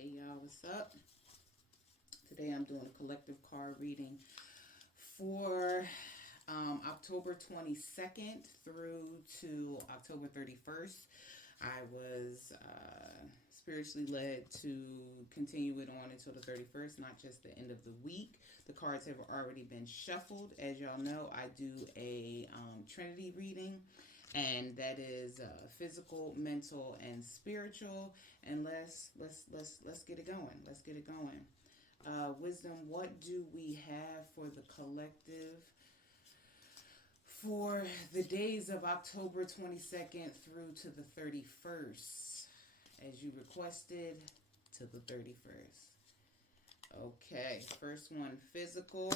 Hey y'all, what's up? Today I'm doing a collective card reading for October 22nd through to October 31st. I was spiritually led to continue it on until the 31st, not just the end of the week. The cards have already been shuffled. As y'all know, I do a Trinity reading, and that is physical, mental, and spiritual. And let's get it going. Let's get it going. Wisdom, what do we have for the collective for the days of October 22nd through to the 31st, as you requested, to the 31st? Okay, first one physical,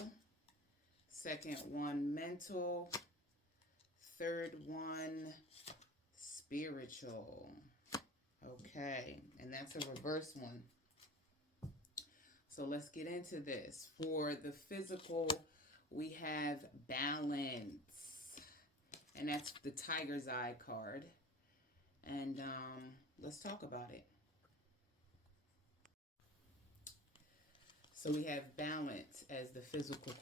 second one mental, third one spiritual. Okay, and that's a reverse one. So let's get into this. For the physical, we have balance, and that's the tiger's eye card. And let's talk about it. So we have balance as the physical,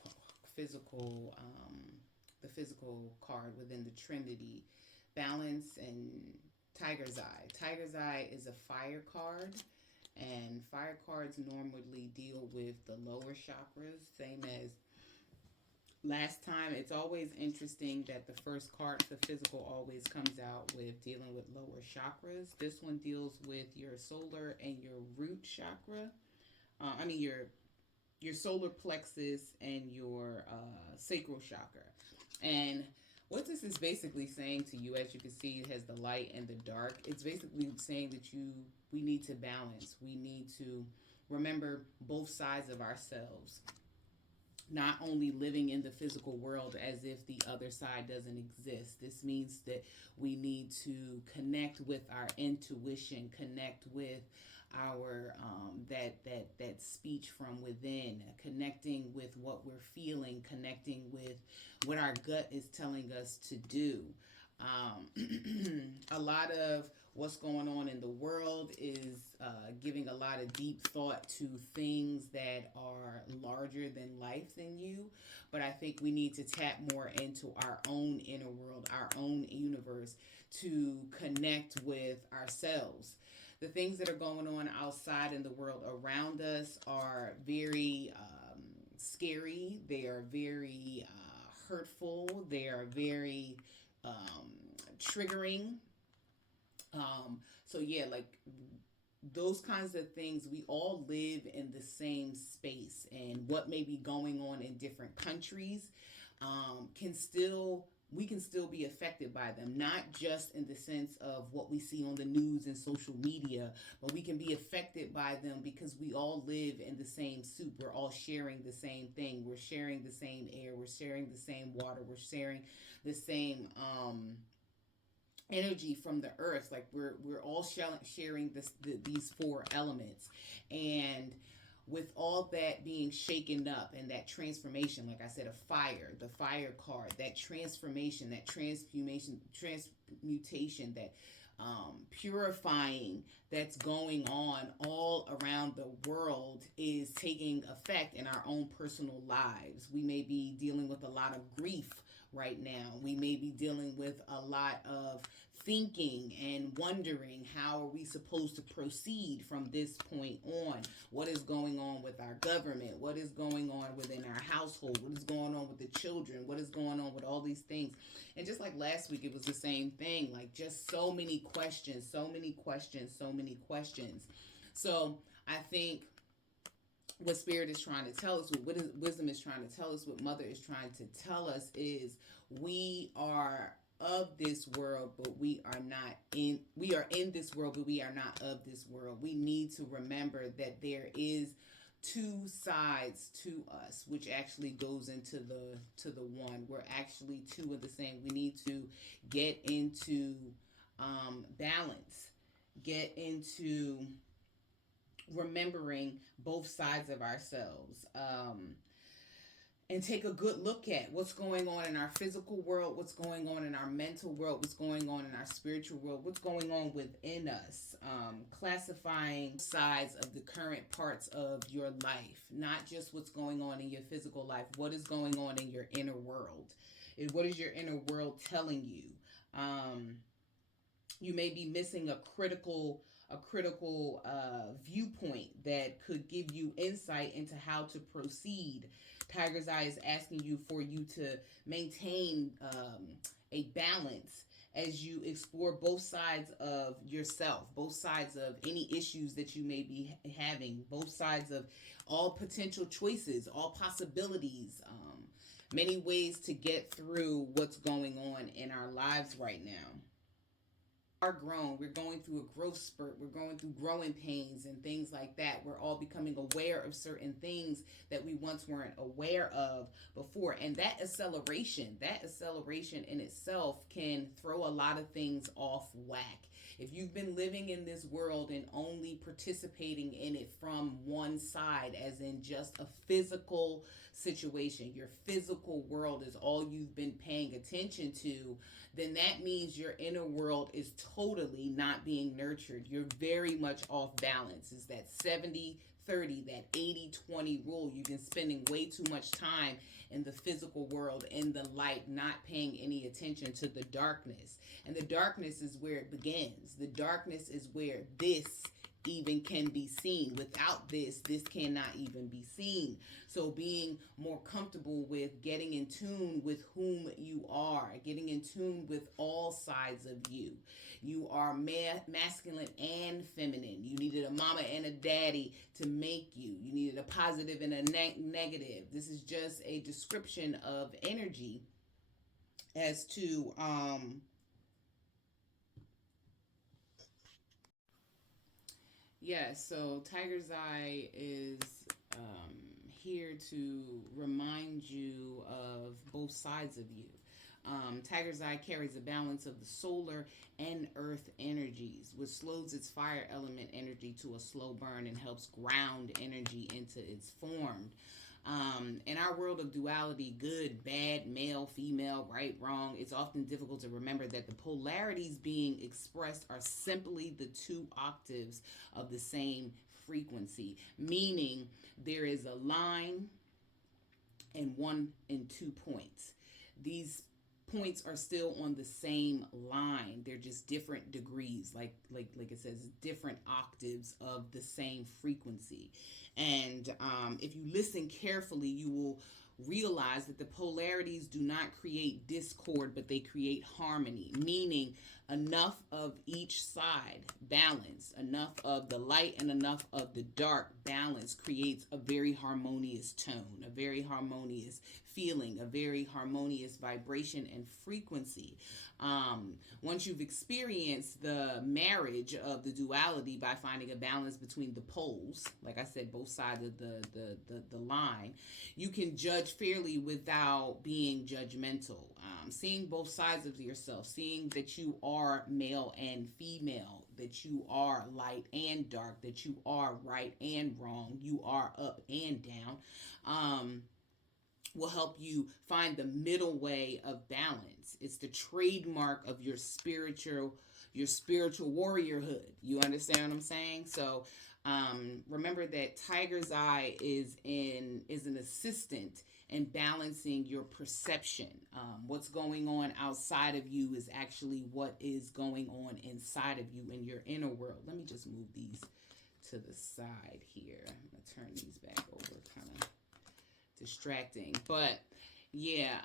the physical card within the Trinity. Balance and tiger's eye. Tiger's eye is a fire card, and fire cards normally deal with the lower chakras, same as last time. It's always interesting that the first card for physical always comes out with dealing with lower chakras. This one deals with your solar and your root chakra. Your solar plexus and your sacral chakra. And what this is basically saying to you, as you can see, it has the light and the dark. It's basically saying that we need to balance. We need to remember both sides of ourselves, not only living in the physical world as if the other side doesn't exist. This means that we need to connect with our intuition, connect with our that speech from within, connecting with what we're feeling, connecting with what our gut is telling us to do. A lot of what's going on in the world is giving a lot of deep thought to things that are larger than life than you. But I think we need to tap more into our own inner world, our own universe, to connect with ourselves. The things that are going on outside in the world around us are very scary. They are very hurtful. They are very triggering. So yeah, like those kinds of things, we all live in the same space, and what may be going on in different countries can still we can still be affected by them, not just in the sense of what we see on the news and social media, but we can be affected by them because we all live in the same soup. We're all sharing the same thing. We're sharing the same air. We're sharing the same water. We're sharing the same energy from the earth. Like we're all sharing these four elements. And with all that being shaken up and that transformation, like I said, a fire, the fire card, that transformation, that transmutation, that purifying that's going on all around the world is taking effect in our own personal lives. We may be dealing with a lot of grief right now. We may be dealing with a lot of thinking and wondering, how are we supposed to proceed from this point on? What is going on with our government? What is going on within our household? What is going on with the children? What is going on with all these things? And just like last week, it was the same thing. Like just so many questions, so many questions, so many questions. So I think what spirit is trying to tell us, what wisdom is trying to tell us, what mother is trying to tell us is we are of this world, but we are in this world, but we are not of this world. We need to remember that there is two sides to us, which actually goes into the one. We're actually two of the same. We need to get into balance, get into remembering both sides of ourselves. and take a good look at what's going on in our physical world, what's going on in our mental world, what's going on in our spiritual world, what's going on within us. Classifying sides of the current parts of your life, not just what's going on in your physical life, what is going on in your inner world. What is your inner world telling you? Um, you may be missing a critical viewpoint that could give you insight into how to proceed. Tiger's Eye is asking you for you to maintain a balance as you explore both sides of yourself, both sides of any issues that you may be having, both sides of all potential choices, all possibilities, many ways to get through what's going on in our lives right now. Are grown. We're going through a growth spurt. We're going through growing pains and things like that. We're all becoming aware of certain things that we once weren't aware of before. And that acceleration in itself can throw a lot of things off whack. If you've been living in this world and only participating in it from one side, as in just a physical situation, your physical world is all you've been paying attention to, then that means your inner world is totally not being nurtured. You're very much off balance. It's that 70-30, that 80-20 rule. You've been spending way too much time in the physical world, in the light, not paying any attention to the darkness. And the darkness is where it begins. The darkness is where this even can be seen. Without this cannot even be seen. So being more comfortable with getting in tune with whom you are, getting in tune with all sides of you. You are masculine and feminine. You needed a mama and a daddy to make you. You needed a positive and a negative. This is just a description of energy as to yeah, so Tiger's Eye is here to remind you of both sides of you. Tiger's Eye carries a balance of the solar and earth energies, which slows its fire element energy to a slow burn and helps ground energy into its form. In our world of duality, good, bad, male, female, right, wrong, it's often difficult to remember that the polarities being expressed are simply the two octaves of the same frequency, meaning there is a line and 1 and 2 points. These points are still on the same line. They're just different degrees, like it says, different octaves of the same frequency. And if you listen carefully, you will realize that the polarities do not create discord, but they create harmony, meaning enough of each side balance, enough of the light and enough of the dark balance creates a very harmonious tone, a very harmonious feeling, a very harmonious vibration and frequency. Once you've experienced the marriage of the duality by finding a balance between the poles, like I said, both sides of the line, you can judge fairly without being judgmental. Seeing both sides of yourself, seeing that you are male and female, that you are light and dark, that you are right and wrong, you are up and down. Will help you find the middle way of balance. It's the trademark of your spiritual warriorhood. You understand what I'm saying? So remember that Tiger's Eye is an assistant in balancing your perception. What's going on outside of you is actually what is going on inside of you in your inner world. Let me just move these to the side here. I'm gonna turn these back over, kind of distracting. But yeah,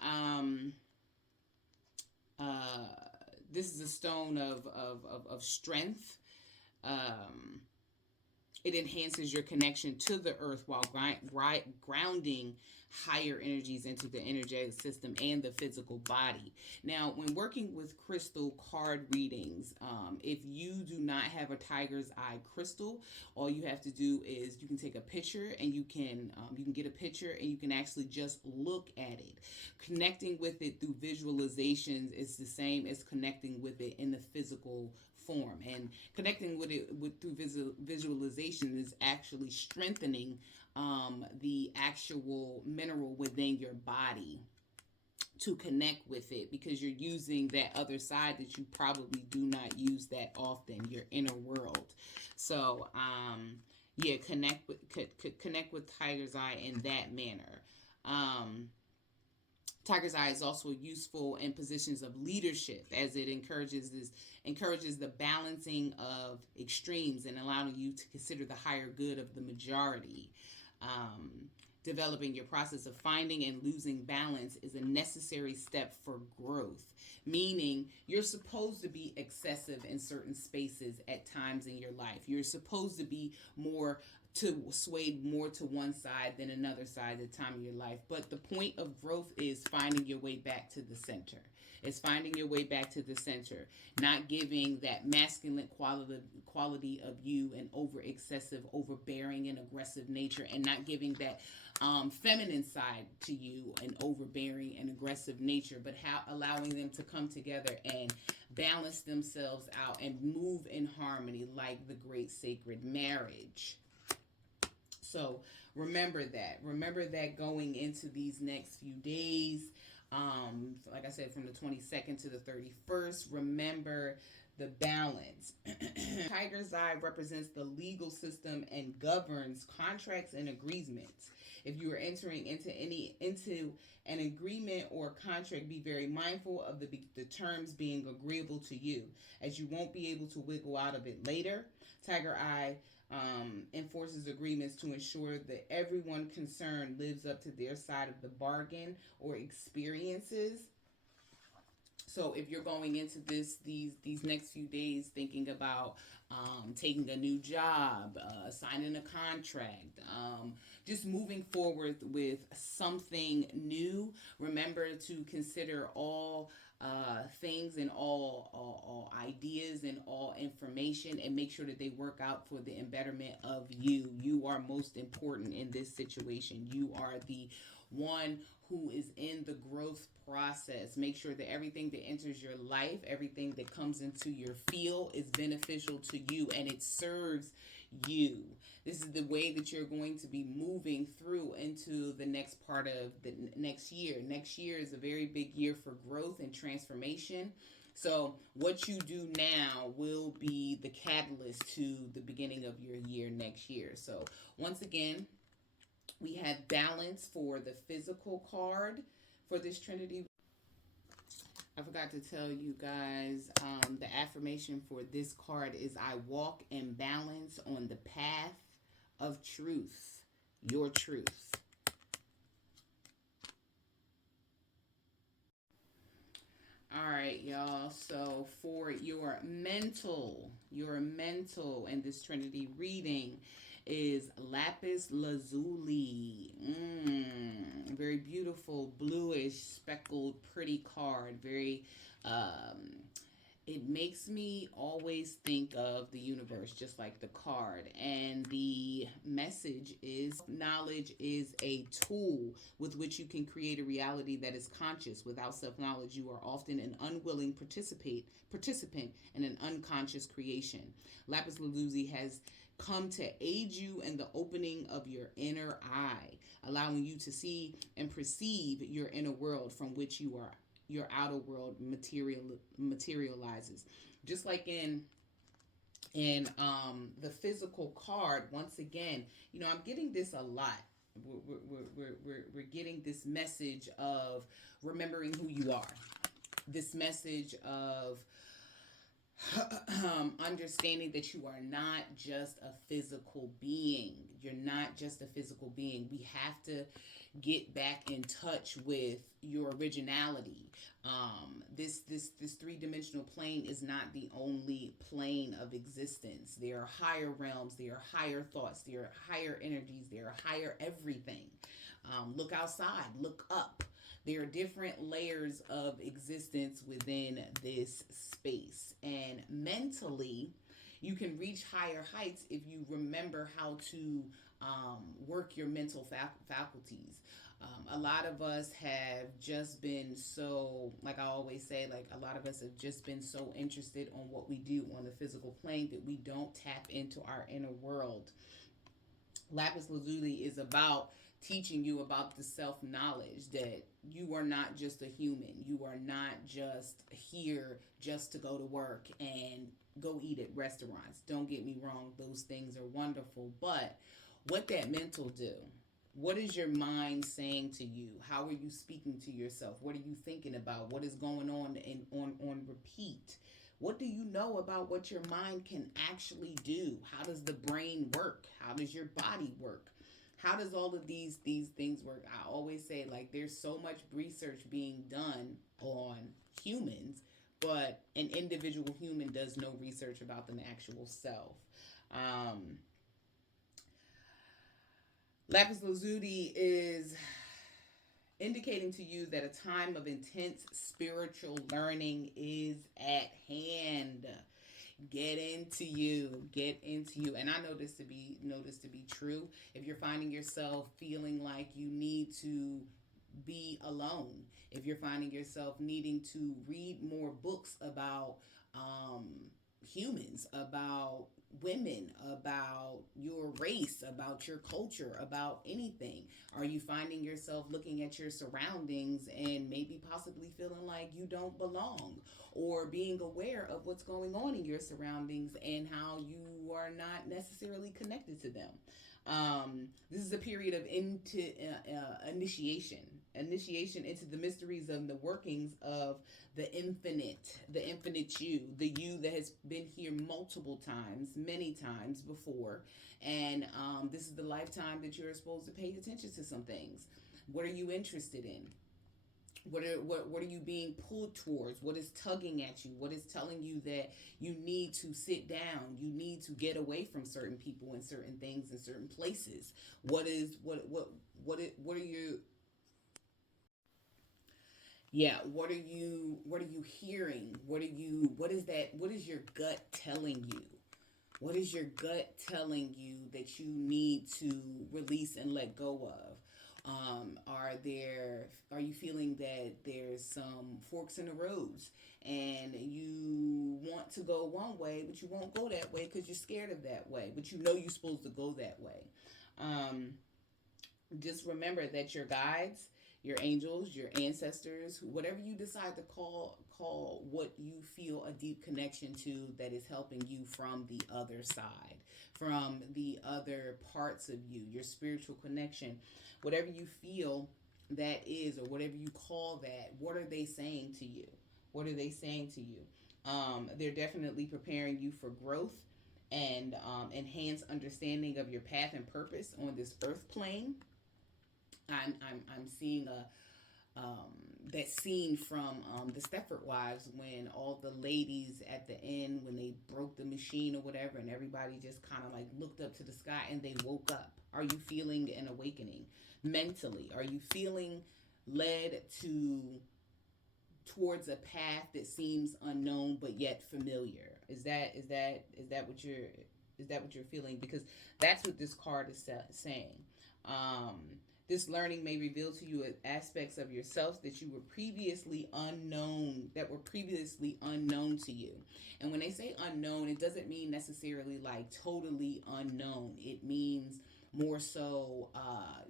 this is a stone of strength. It enhances your connection to the earth while grounding higher energies into the energetic system and the physical body. Now, when working with crystal card readings, if you do not have a tiger's eye crystal, all you have to do is you can take a picture and you can get a picture and you can actually just look at it. Connecting with it through visualizations is the same as connecting with it in the physical form. And connecting with it through visualization is actually strengthening the actual mineral within your body to connect with it, because you're using that other side that you probably do not use that often, your inner world. So yeah, connect with tiger's eye in that manner. um Tiger's eye is also useful in positions of leadership, as it encourages the balancing of extremes and allowing you to consider the higher good of the majority. Um, Developing your process of finding and losing balance is a necessary step for growth, meaning you're supposed to be excessive in certain spaces at times in your life. You're supposed to be more to swayed more to one side than another side at the time of your life. But the point of growth is finding your way back to the center. It's finding your way back to the center, not giving that masculine quality of you an over excessive, overbearing, and aggressive nature, and not giving that feminine side to you an overbearing and aggressive nature, but how allowing them to come together and balance themselves out and move in harmony like the great sacred marriage. So remember that. Remember that going into these next few days. Like I said, from the 22nd to the 31st, remember the balance. Tiger's eye represents the legal system and governs contracts and agreements. If you are entering into an agreement or contract, be very mindful of the terms being agreeable to you, as you won't be able to wiggle out of it later. Tiger eye enforces agreements to ensure that everyone concerned lives up to their side of the bargain or experiences. So if you're going into these next few days thinking about taking a new job, signing a contract, just moving forward with something new, remember to consider all things and all ideas and all information, and make sure that they work out for the betterment of you. You are most important in this situation. You are the one who is in the growth process. Make sure that everything that enters your life, everything that comes into your field is beneficial to you and it serves you. This is the way that you're going to be moving through into the next part of the next year. Next year is a very big year for growth and transformation. So what you do now will be the catalyst to the beginning of your year next year. So once again, we have balance for the physical card for this Trinity. I forgot to tell you guys, the affirmation for this card is I walk in balance on the path of truth, your truth. All right, y'all. So for your mental in this Trinity reading is lapis lazuli. Very beautiful, bluish, speckled, pretty card. Very, it makes me always think of the universe, just like the card. And the message is knowledge is a tool with which you can create a reality that is conscious. Without self knowledge, you are often an unwilling participant in an unconscious creation. Lapis lazuli has come to aid you in the opening of your inner eye, allowing you to see and perceive your inner world from which your outer world materializes. Just like in the physical card, once again, I'm getting this a lot. We're getting this message of remembering who you are, this message of understanding that you are not just a physical being. You're not just a physical being. We have to get back in touch with your originality. This three-dimensional plane is not the only plane of existence. There are higher realms. There are higher thoughts. There are higher energies. There are higher everything. Look outside. Look up. There are different layers of existence within this space. And mentally, You can reach higher heights if you remember how to work your mental faculties. A lot of us have just been so, like I always say, like a lot of us have just been so interested on what we do on the physical plane that we don't tap into our inner world. Lapis Lazuli is about teaching you about the self knowledge that you are not just a human. You are not just here just to go to work and go eat at restaurants. Don't get me wrong, those things are wonderful. But what that mental do? What is your mind saying to you? How are you speaking to yourself? What are you thinking about? What is going on on repeat? What do you know about what your mind can actually do? How does the brain work? How does your body work? How does all of these things work? I always say, like, there's so much research being done on humans, but an individual human does no research about an actual self. Um, Lapis lazuli is indicating to you that a time of intense spiritual learning is at hand. Get into you. And I know this to be true. If you're finding yourself feeling like you need to be alone, if you're finding yourself needing to read more books about um, humans, about women, about your race, about your culture, about anything, are you finding yourself looking at your surroundings and maybe possibly feeling like you don't belong, or being aware of what's going on in your surroundings and how you are not necessarily connected to them? This is a period of initiation into the mysteries of the workings of the infinite you, the you that has been here multiple times, many times before. And this is the lifetime that you're supposed to pay attention to some things. What are you interested in? What are you being pulled towards? What is tugging at you? What is telling you that you need to sit down? You need to get away from certain people and certain things and certain places. What are you Yeah, what are you hearing? What is your gut telling you? What is your gut telling you that you need to release and let go of? Are you feeling that there's some forks in the roads and you want to go one way, but you won't go that way because you're scared of that way, but you know you're supposed to go that way? Um, just remember that your guides, your angels, your ancestors, whatever you decide to call what you feel a deep connection to, that is helping you from the other side, from the other parts of you, your spiritual connection, whatever you feel that is, or whatever you call that, what are they saying to you? What are they saying to you? They're definitely preparing you for growth and enhanced understanding of your path and purpose on this earth plane. I'm seeing a that scene from the Stepford Wives, when all the ladies at the end, when they broke the machine or whatever, and everybody just kind of like looked up to the sky and they woke up. Are you feeling an awakening mentally? Are you feeling led to towards a path that seems unknown but yet familiar? Is that what you're feeling? Because that's what this card is saying. Um, this learning may reveal to you aspects of yourself that were previously unknown to you. And when they say unknown, it doesn't mean necessarily like totally unknown. It means more so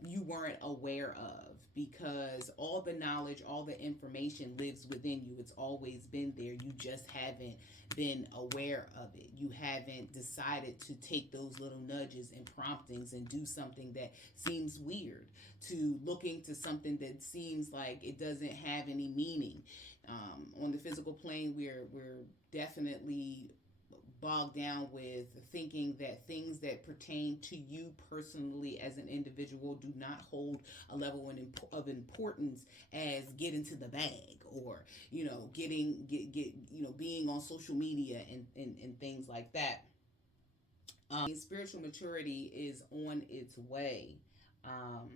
you weren't aware of, because all the knowledge, all the information lives within you. It's always been there. You just haven't been aware of it. You haven't decided to take those little nudges and promptings and do something that seems weird, to look into something that seems like it doesn't have any meaning. On the physical plane, we're definitely bogged down with thinking that things that pertain to you personally as an individual do not hold a level of importance as getting to the bag, or being on social media and things like that. Spiritual maturity is on its way. um,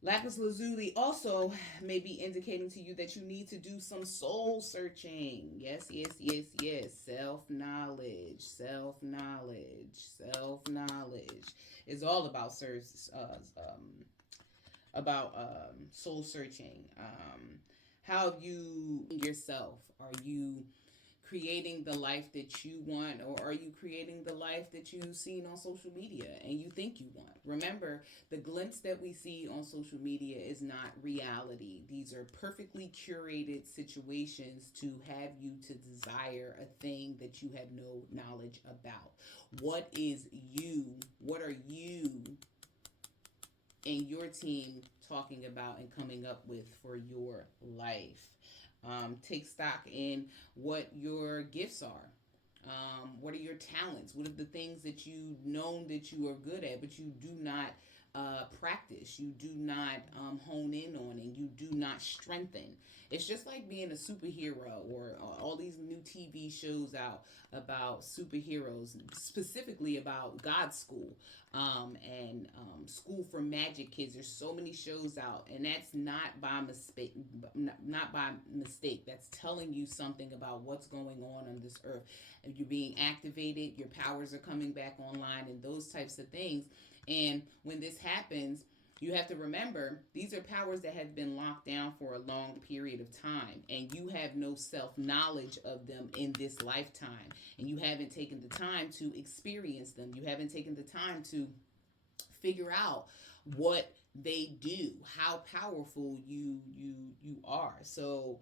Lapis lazuli also may be indicating to you that you need to do some soul searching. Yes, yes, yes, yes. Self knowledge, self knowledge, self knowledge. It's all about soul searching. How have you yourself? Are you creating the life that you want, or are you creating the life that you've seen on social media and you think you want? Remember, the glimpse that we see on social media is not reality. These are perfectly curated situations to have you to desire a thing that you have no knowledge about. What is you? What are you and your team talking about and coming up with for your life? Take stock in what your gifts are. What are your talents? What are the things that you've known that you are good at, but you do not practice, you do not hone in on, and you do not strengthen? It's just like being a superhero, or all these new TV shows out about superheroes, specifically about God School, and School for Magic Kids. There's so many shows out, and that's not by mistake. Not by mistake. That's telling you something about what's going on this earth. If you're being activated, your powers are coming back online, and those types of things. And when this happens, you have to remember these are powers that have been locked down for a long period of time, and you have no self knowledge of them in this lifetime, and you haven't taken the time to experience them. You haven't taken the time to figure out what they do, how powerful you are. So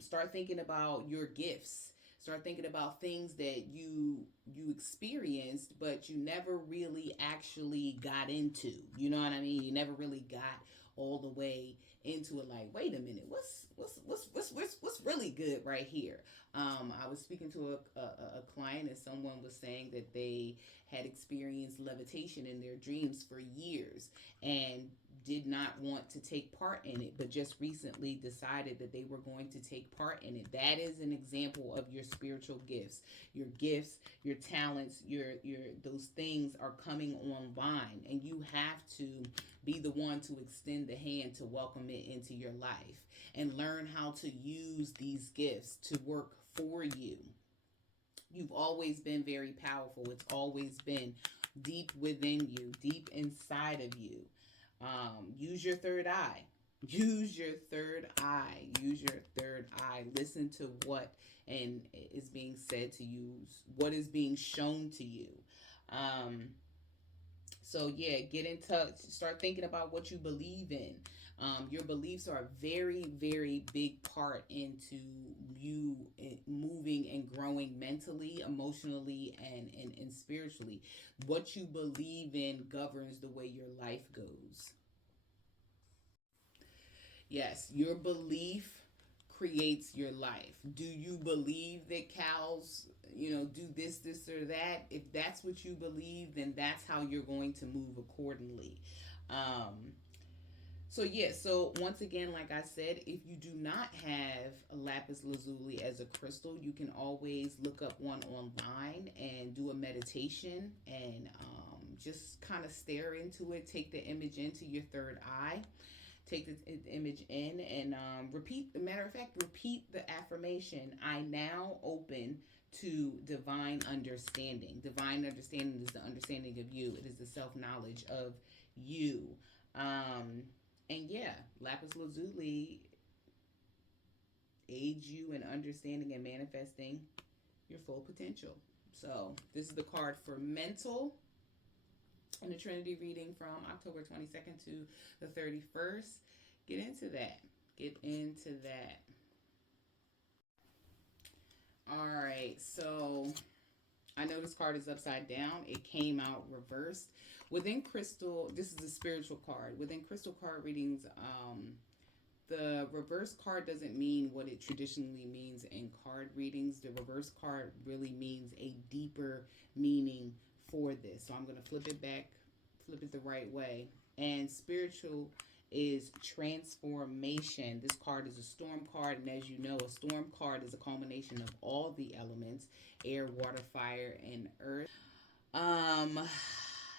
start thinking about your gifts. Start thinking about things that you experienced, but you never really actually got into. You know what I mean? You never really got all the way into it. Like, wait a minute, what's really good right here? I was speaking to a client, and someone was saying that they had experienced levitation in their dreams for years and did not want to take part in it, but just recently decided that they were going to take part in it. That is an example of your spiritual gifts. Your gifts, your talents, your those things are coming online, and you have to be the one to extend the hand to welcome it into your life and learn how to use these gifts to work for you. You've always been very powerful. It's always been deep within you, deep inside of you. Use your third eye. Use your third eye. Use your third eye. Listen to what and is being said to you, what is being shown to you. Um, so yeah, get in touch. Start thinking about what you believe in. Your beliefs are a very, very big part into you moving and growing mentally, emotionally, and spiritually. What you believe in governs the way your life goes. Yes, your belief creates your life. Do you believe that cows, do this, or that? If that's what you believe, then that's how you're going to move accordingly. Um, so yeah, so once again, like I said, if you do not have a lapis lazuli as a crystal, you can always look up one online and do a meditation and just kind of stare into it. Take the image into your third eye. Take the image in and repeat. Matter of fact, repeat the affirmation. I now open to divine understanding. Divine understanding is the understanding of you. It is the self knowledge of you. Um, and yeah, lapis lazuli aids you in understanding and manifesting your full potential. So this is the card for mental and the Trinity reading from October 22nd to the 31st. Get into that. Get into that. All right. So I know this card is upside down. It came out reversed. Within crystal, this is a spiritual card. Within crystal card readings, the reverse card doesn't mean what it traditionally means in card readings. The reverse card really means a deeper meaning for this. So I'm going to flip it back, flip it the right way. And spiritual is transformation. This card is a storm card, and as you know, a storm card is a culmination of all the elements: air, water, fire, and earth. Um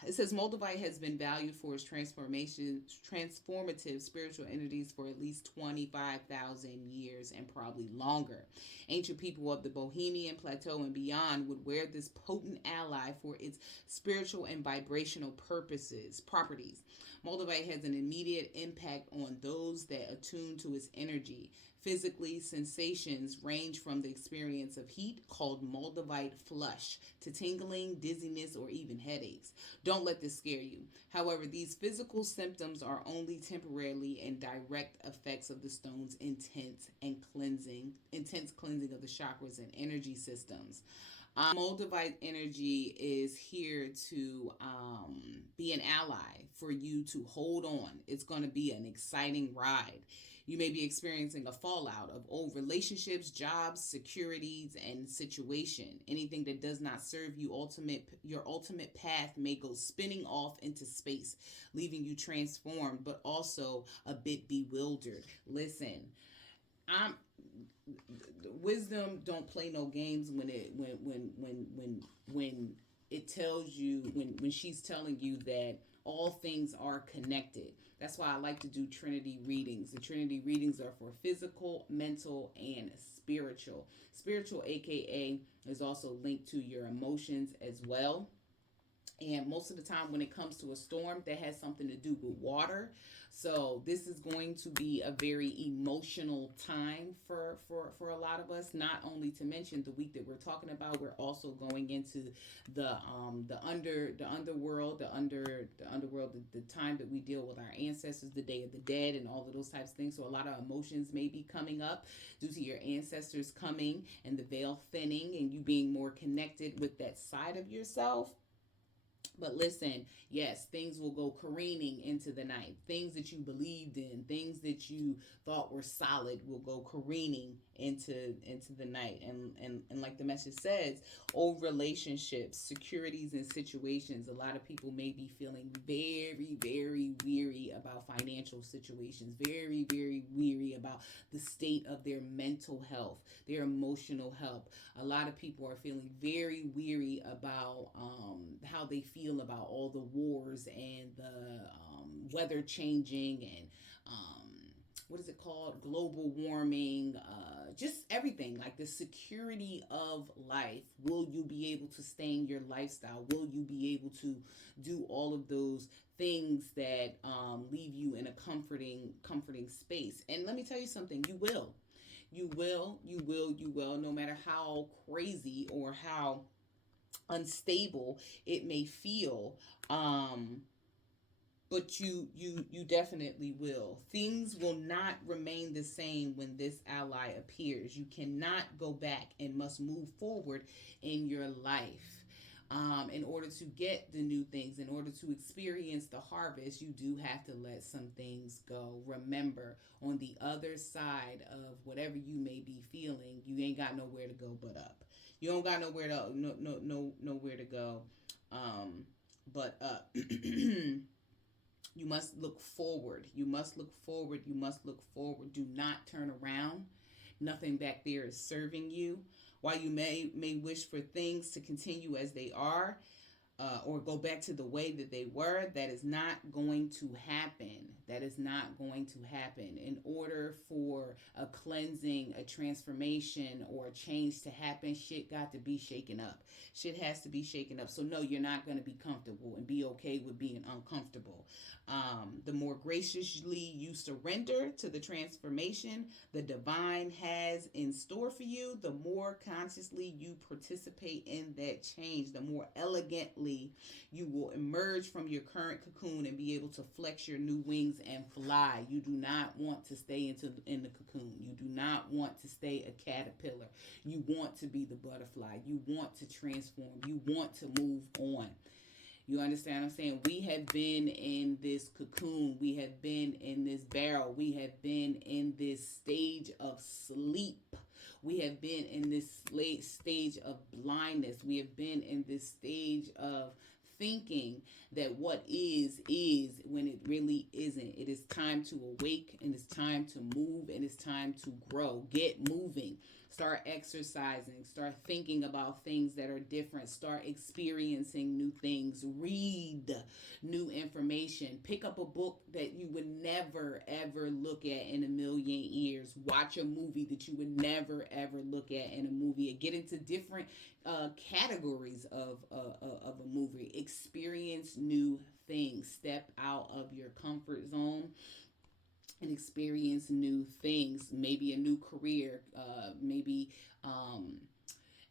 It says Moldavite has been valued for its transformative spiritual entities for at least 25,000 years and probably longer. Ancient people of the Bohemian Plateau and beyond would wear this potent ally for its spiritual and vibrational properties. Moldavite has an immediate impact on those that attune to its energy. Physically, sensations range from the experience of heat, called Moldavite flush, to tingling, dizziness, or even headaches. Don't let this scare you. However, these physical symptoms are only temporarily and direct effects of the stone's intense cleansing of the chakras and energy systems. Moldavite energy is here to be an ally for you to hold on. It's going to be an exciting ride. You may be experiencing a fallout of old relationships, jobs, securities, and situation. Anything that does not serve your ultimate path may go spinning off into space, leaving you transformed, but also a bit bewildered. Listen, I'm wisdom don't play no games when it tells you when she's telling you that all things are connected. That's why I like to do Trinity readings. The Trinity readings are for physical, mental, and spiritual. Spiritual, aka, is also linked to your emotions as well. And most of the time when it comes to a storm, that has something to do with water. So this is going to be a very emotional time for a lot of us. Not only to mention the week that we're talking about, we're also going into the underworld, the time that we deal with our ancestors, the Day of the Dead, and all of those types of things. So a lot of emotions may be coming up due to your ancestors coming and the veil thinning and you being more connected with that side of yourself. But listen, yes, things will go careening into the night. Things that you believed in, things that you thought were solid will go careening into the night. And like the message says, old relationships, securities and situations. A lot of people may be feeling very, very weary about financial situations, very, very weary about the state of their mental health, their emotional health. A lot of people are feeling very weary about how they feel about all the wars and the weather changing and what is it called? Global warming, just everything like the security of life. Will you be able to sustain your lifestyle? Will you be able to do all of those things that leave you in a comforting space? And let me tell you something, you will. You will, no matter how crazy or how unstable it may feel. But you definitely will. Things will not remain the same when this ally appears. You cannot go back and must move forward in your life. In order to get the new things, in order to experience the harvest, you do have to let some things go. Remember, on the other side of whatever you may be feeling, you ain't got nowhere to go but up. You don't got nowhere to go, but up. You must look forward. You must look forward. You must look forward. Do not turn around. Nothing back there is serving you. While you may wish for things to continue as they are, or go back to the way that they were, that is not going to happen. That is not going to happen. In order for a cleansing, a transformation, or a change to happen, shit got to be shaken up. Shit has to be shaken up. So no, you're not going to be comfortable and be okay with being uncomfortable. The more graciously you surrender to the transformation the divine has in store for you, the more consciously you participate in that change, the more elegantly you will emerge from your current cocoon and be able to flex your new wings and fly. You do not want to stay in the cocoon. You do not want to stay a caterpillar. You want to be the butterfly. You want to transform. You want to move on. You understand what I'm saying? We have been in this cocoon. We have been in this barrel. We have been in this stage of sleep. We have been in this stage of blindness. We have been in this stage of thinking that what is when it really isn't. It is time to awake and it's time to move and it's time to grow. Get moving. Start exercising. Start thinking about things that are different. Start experiencing new things. Read new information. Pick up a book that you would never ever look at in a million years. Watch a movie that you would never ever look at in a movie. And get into different categories of a movie. Experience new things. Step out of your comfort zone and experience new things, maybe a new career, maybe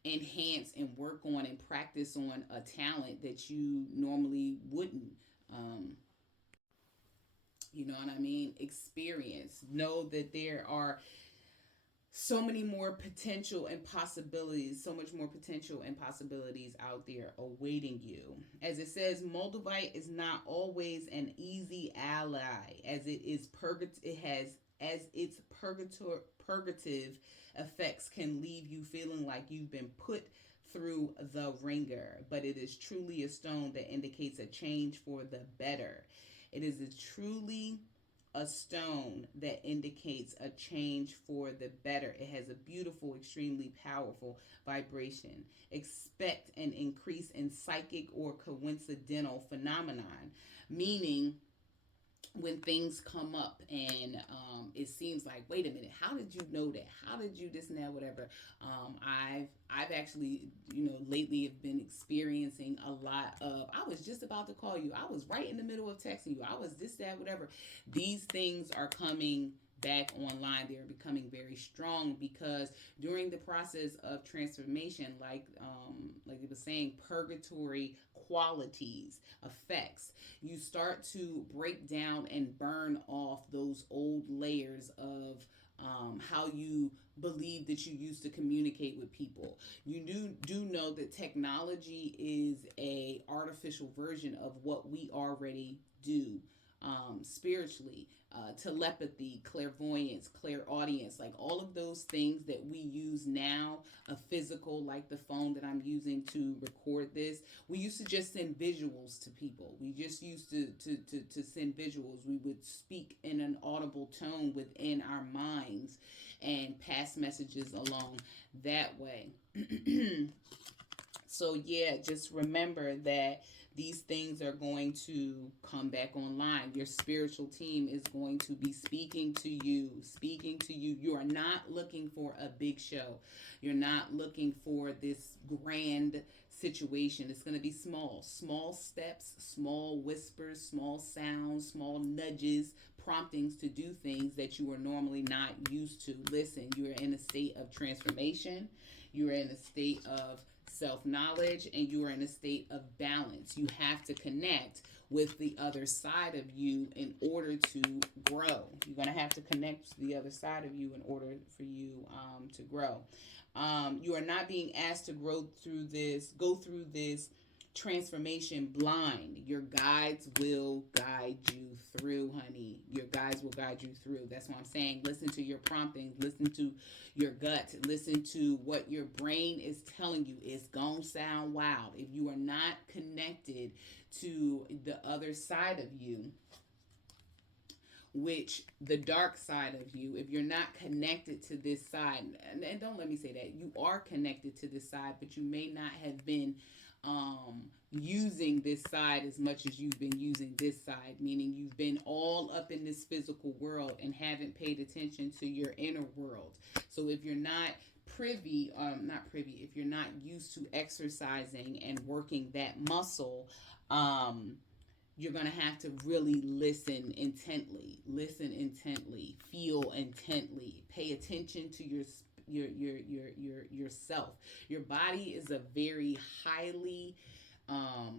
enhance and work on and practice on a talent that you normally wouldn't. Um, you know what I mean? Experience. Know that there are so many more potential and possibilities, so much more potential and possibilities out there awaiting you. As it says, Moldavite is not always an easy ally, as it has as its purgative effects can leave you feeling like you've been put through the ringer, but it is truly a stone that indicates a change for the better. It is truly a stone that indicates a change for the better. It has a beautiful, extremely powerful vibration. Expect an increase in psychic or coincidental phenomenon, meaning when things come up and it seems like, wait a minute, how did you know that? How did you this and that, whatever? I've actually, lately have been experiencing a lot of. I was just about to call you. I was right in the middle of texting you. I was this, that, whatever. These things are coming back online. They're becoming very strong because during the process of transformation, like it was saying, purgatory qualities, effects, you start to break down and burn off those old layers of how you believe that you used to communicate with people. You do know that technology is a artificial version of what we already do spiritually. Telepathy, clairvoyance, clairaudience, like all of those things that we use now, a physical, like the phone that I'm using to record this. We used to just send visuals to people. We just used to send visuals. We would speak in an audible tone within our minds and pass messages along that way. So yeah, just remember that these things are going to come back online. Your spiritual team is going to be speaking to you, speaking to you. You are not looking for a big show. You're not looking for this grand situation. It's going to be small steps, small whispers, small sounds, small nudges, promptings to do things that you are normally not used to. Listen, you're in a state of transformation. You're in a state of self knowledge, and you are in a state of balance. You have to connect with the other side of you in order to grow. You're going to have to connect to the other side of you in order for you to grow. You are not being asked to go through this transformation blind. Your guides will guide you through, honey. Your guides will guide you through. That's what I'm saying. Listen to your promptings. Listen to your gut. Listen to what your brain is telling you. It's going to sound wild. If you are not connected to the other side of you, which the dark side of you, if you're not connected to this side, and don't let me say that, you are connected to this side, but you may not have been using this side as much as you've been using this side, meaning you've been all up in this physical world and haven't paid attention to your inner world. So if you're not if you're not used to exercising and working that muscle, you're going to have to really listen intently, feel intently, pay attention to yourself. Your body is a very highly a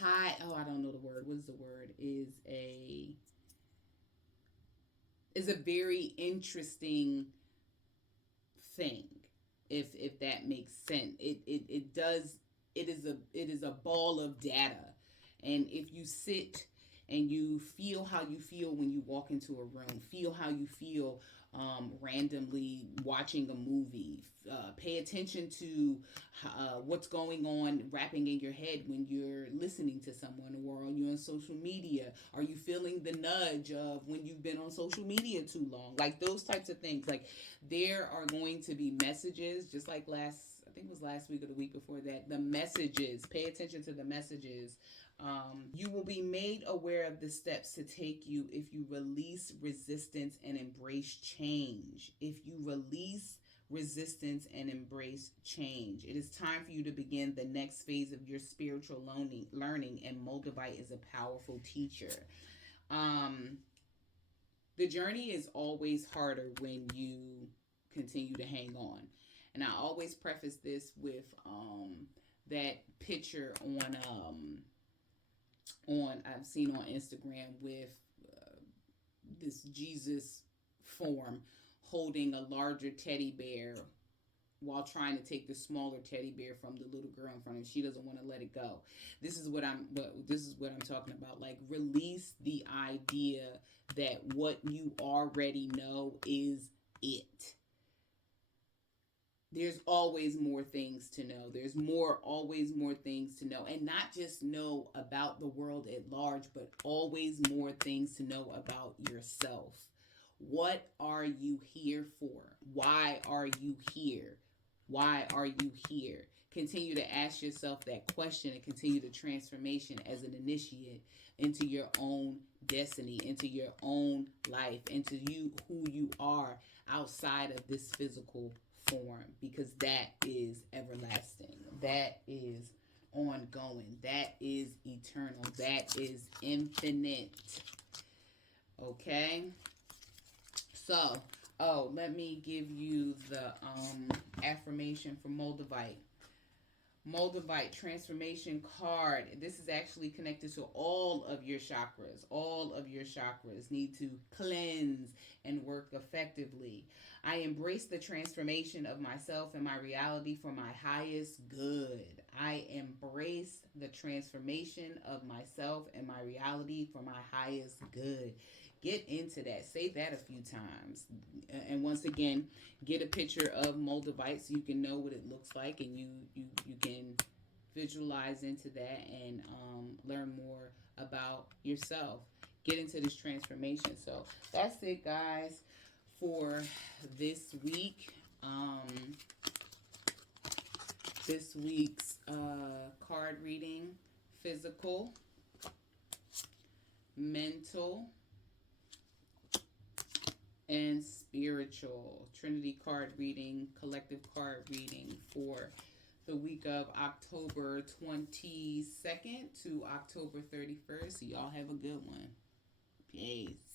high, oh, I don't know the word. What is the word? Is a very interesting thing, if that makes sense. It does. It is a ball of data, and if you sit and you feel how you feel when you walk into a room, feel how you feel randomly watching a movie. Pay attention to what's going on wrapping in your head when you're listening to someone, or are you on social media? Are you feeling the nudge of when you've been on social media too long? Like those types of things. Like there are going to be messages, just like I think it was last week or the week before that. The messages, pay attention to the messages. You will be made aware of the steps to take you if you release resistance and embrace change. If you release resistance and embrace change, it is time for you to begin the next phase of your spiritual learning, and Moldavite is a powerful teacher. Um, the journey is always harder when you continue to hang on. And I always preface this with that picture on I've seen on Instagram with this Jesus form holding a larger teddy bear while trying to take the smaller teddy bear from the little girl in front of her. She doesn't want to let it go. This is what I'm talking about. Like release the idea that what you already know is it. There's always more things to know. There's always more things to know. And not just know about the world at large, but always more things to know about yourself. What are you here for? Why are you here? Why are you here? Continue to ask yourself that question and continue the transformation as an initiate into your own destiny, into your own life, into you who you are outside of this physical form, because that is everlasting. That is ongoing. That is eternal. That is infinite. Okay? So, let me give you the affirmation for Moldavite. Moldavite transformation card. This is actually connected to all of your chakras. All of your chakras need to cleanse and work effectively. I embrace the transformation of myself and my reality for my highest good. I embrace the transformation of myself and my reality for my highest good. Get into that. Say that a few times. And once again, get a picture of Moldavite so you can know what it looks like, and you can visualize into that and learn more about yourself. Get into this transformation. So that's it, guys, for this week. This week's card reading: physical, mental, and spiritual. Trinity card reading, collective card reading for the week of October 22nd to October 31st. Y'all have a good one. Peace.